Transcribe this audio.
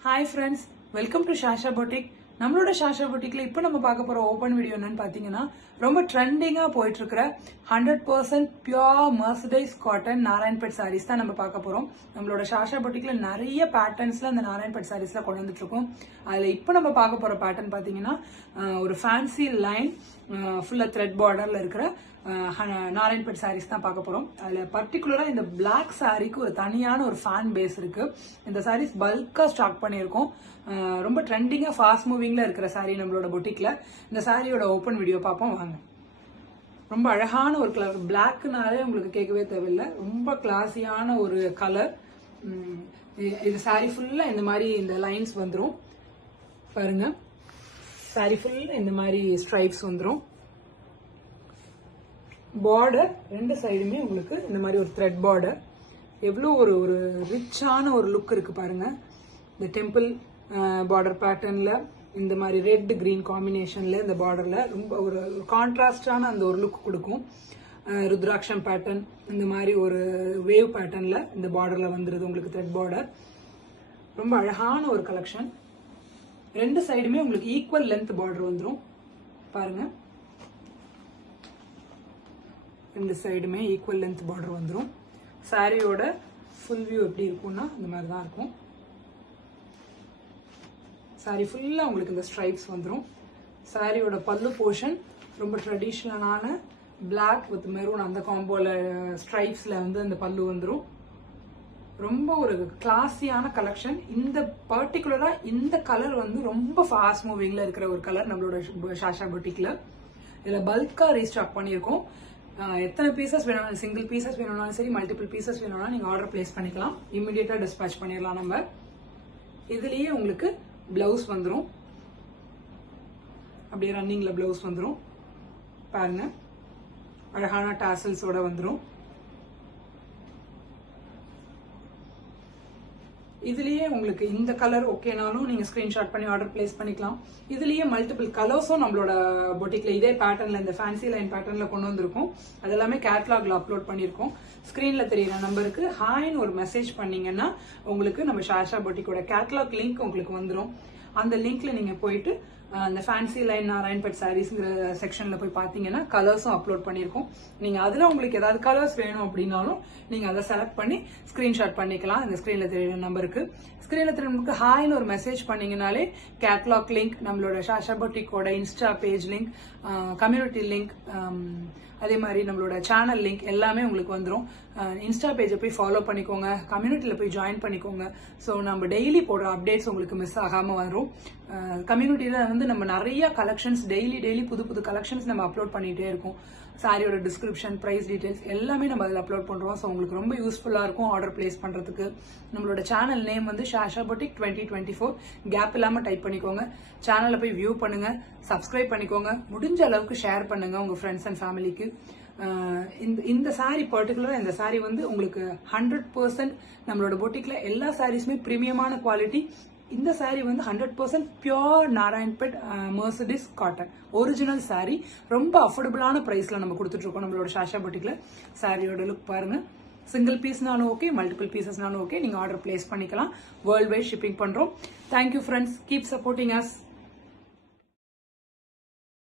Hi friends, welcome to Shasha Boutique. நம்மளோட ஷாஷா பொட்டிக்ல இப்போ நம்ம பார்க்க போற ஓபன் வீடியோ என்னன்னு பாத்தீங்கன்னா ரொம்ப ட்ரெண்டிங்கா போயிட்டு இருக்கிற 100% பியூர் மர்சடைஸ் காட்டன் நாராயண்பேட் சாரீஸ் தான் நம்ம பார்க்க போறோம். நம்மளோட ஷாஷா பொட்டிக்ல நிறைய பேட்டர்ன்ஸ்ல அந்த நாராயண்பேட் சாரீஸ்ல கொண்டு வந்துட்டு இருக்கோம். அதுல இப்போ நம்ம பார்க்க போற பேட்டர்ன் பாத்தீங்கன்னா ஒரு ஃபேன்சி லைன் ஃபுல்லா த்ரெட் பார்டர்ல இருக்கிற நாராயண்பேட் சாரீஸ் தான் பார்க்க போறோம். அதுல பர்டிகுலரா இந்த பிளாக் சாரீக்கு ஒரு தனியான ஒரு ஃபேன் பேஸ் இருக்கு. இந்த சாரீஸ் பல்கா ஸ்டாக் பண்ணியிருக்கோம். ரொம்ப ட்ரெண்டிங்கா ஃபாஸ்ட் மூவிங்ல இருக்கிற சாரீ நம்மளோட பொட்டிக்ல. இந்த சாரியோட ஓப்பன் வீடியோ பார்ப்போம் வாங்க. ரொம்ப அழகான ஒரு கலர், பிளாக்னாலே உங்களுக்கு கேட்கவே தேவையில்லை. ரொம்ப கிளாஸியான ஒரு கலர். இது சாரி ஃபுல்லா இந்த மாதிரி இந்த லைன்ஸ் வந்துடும் பாருங்க. சாரி ஃபுல்லா இந்த மாதிரி ஸ்ட்ரைப்ஸ் வந்துடும். பார்டர் ரெண்டு சைடுமே உங்களுக்கு இந்த மாதிரி ஒரு த்ரெட் பார்டர். எவ்வளோ ஒரு ஒரு ரிச்சான ஒரு லுக் இருக்கு பாருங்க. இந்த டெம்பிள் பார்டர் பேட்டர்ன்ல இந்த மாதிரி ரெட் கிரீன் காம்பினேஷன்ல இந்த பார்டர்ல ரொம்ப ஒரு கான்ட்ராஸ்டான அந்த ஒரு லுக் கொடுக்கும். ருத்ராட்சம் பேட்டர்ன் இந்த மாதிரி ஒரு வேவ் பேட்டர்ன்ல இந்த பார்டர்ல வந்துருது உங்களுக்கு த்ரெட் பார்டர். ரொம்ப அழகான ஒரு கலெக்ஷன். ரெண்டு சைடுமே உங்களுக்கு ஈக்குவல் லென்த் பார்டர் வந்துடும் பாருங்க. ரெண்டு சைடுமே ஈக்குவல் லென்த் பார்டர் வந்துடும். சாரியோட ஃபுல் வியூ எப்படி இருக்கும்னா இந்த மாதிரி தான் இருக்கும். சாரி ஃபுல்லா உங்களுக்கு இந்த ஸ்ட்ரைப்ஸ் வந்துடும். சாரியோட பல்லு போர்ஷன் ரொம்ப ட்ரெடிஷ்னலான பிளாக் வித் மெரூன் அந்த காம்போல ஸ்ட்ரைப்ஸ்ல வந்து அந்த பல்லு வந்துடும். ரொம்ப ஒரு கிளாஸியான கலெக்ஷன். இந்த பர்டிகுலரா இந்த கலர் வந்து ரொம்ப ஃபாஸ்ட் மூவிங்ல இருக்கிற ஒரு கலர் நம்மளோட ஷாஷா பொட்டிக்ல. இதுல பல்கா ரீஸ்டாக் பண்ணியிருக்கோம். எத்தனை பீசஸ் வேணும்னாலும், சிங்கிள் பீசஸ் வேணும்னாலும் சரி, மல்டிபிள் பீசஸ் வேணும்னாலும் நீங்க ஆர்டர் பிளேஸ் பண்ணிக்கலாம். இமிடியேட்டா டிஸ்பேச் பண்ணிடலாம் நம்ம. இதுலயே உங்களுக்கு பிளவுஸ் வந்துடும். அப்படியே ரன்னிங்ல பிளவுஸ் வந்துடும் பாருங்க. அழகான டாசல்ஸோட வந்துடும். இதுலயே உங்களுக்கு இந்த கலர் ஓகேனாலும் நீங்க ஸ்கிரீன்ஷாட் பண்ணி ஆர்டர் பிளேஸ் பண்ணிக்கலாம். இதுலயே மல்டிபிள் கலர்ஸும் நம்மளோட பொட்டிக்ல இதே பேட்டர்ன்ல இந்த ஃபேன்சி லைன் பேட்டர்ன்ல கொண்டு வந்திருக்கோம். அது எல்லாமே கேட்லாக்ல அப்லோட் பண்ணிருக்கோம். ஸ்கிரீன்ல தெரியுற நம்பருக்கு ஹாய்னு ஒரு மெசேஜ் பண்ணீங்கன்னா உங்களுக்கு நம்ம ஷாஷா பொட்டிக்கோட கேட்லாக் லிங்க் உங்களுக்கு வந்துடும். அந்த லிங்க்ல நீங்க போயிட்டு அந்த ஃபேன்சி லைன் நாராயண்பேட் சாரீஸ்ங்கிற செக்ஷன்ல போய் பாத்தீங்கன்னா கலர்ஸும் அப்லோட் பண்ணிருக்கோம். நீங்க அதுல உங்களுக்கு ஏதாவது கலர்ஸ் வேணும் அப்படின்னாலும் நீங்க அதை செலக்ட் பண்ணி ஸ்கிரீன்ஷாட் பண்ணிக்கலாம். இந்த ஸ்கிரீன்ல தெரியுற நம்பருக்கு ஹாய்னு ஒரு மெசேஜ் பண்ணீங்கனாலே கேட்லாக் லிங்க், நம்மளோட ஷாஷா பொட்டிக்கோட insta page link, community link, அதே மாதிரி நம்மளோட சேனல் லிங்க் எல்லாமே உங்களுக்கு வந்துடும். இன்ஸ்டா பேஜை போய் ஃபாலோ பண்ணிக்கோங்க, கம்யூனிட்டியில போய் ஜாயின் பண்ணிக்கோங்க. ஸோ நம்ம டெய்லி போடுற அப்டேட்ஸ் உங்களுக்கு மிஸ் ஆகாம வரும். கம்யூனிட்டியில வந்து நம்ம நிறைய கலெக்ஷன்ஸ் டெய்லி புது புது கலெக்ஷன்ஸ் நம்ம அப்லோட் பண்ணிட்டே இருக்கோம். சாரியோட டிஸ்கிரிப்ஷன், பிரைஸ் டீடைல்ஸ் எல்லாமே நம்ம அதில் அப்லோட் பண்றோம். ஸோ உங்களுக்கு ரொம்ப யூஸ்ஃபுல்லா இருக்கும் ஆர்டர் பிளேஸ் பண்றதுக்கு. நம்மளோட சேனல் நேம் வந்து ஷாஷா பொட்டிக் 2024. கேப் இல்லாம டைப் பண்ணிக்கோங்க. சேனலை போய் வியூ பண்ணுங்க, சப்ஸ்கிரைப் பண்ணிக்கோங்க. முடிஞ்ச அளவுக்கு ஷேர் பண்ணுங்க உங்க ஃப்ரெண்ட்ஸ் அண்ட் ஃபேமிலிக்கு. இந்த சாரி பர்டிகுலரா இந்த சாரி வந்து உங்களுக்கு 100% நம்மளோட பொட்டிக்ல எல்லா சாரீஸுமே பிரீமியமான குவாலிட்டி. இந்த சாரி வந்து 100% pure Narayanpet Mercedes cotton original sorry. ரொம்ப அஃபோர்டபுளான பிரைஸ்ல நம்ம கொடுத்துட்டு இருக்கோம் நம்மளோட ஷாஷா பொட்டிக்ல. சாரியோட லுக் பாருங்க. சிங்கிள் பீஸ்னாலும் ஓகே, மல்டிபிள் பீசஸ்னாலும் ஓகே, நீங்க ஆர்டர் பிளேஸ் பண்ணிக்கலாம். வேர்ல்ட் வைட் ஷிப்பிங் பண்றோம். Thank you friends, keep supporting us.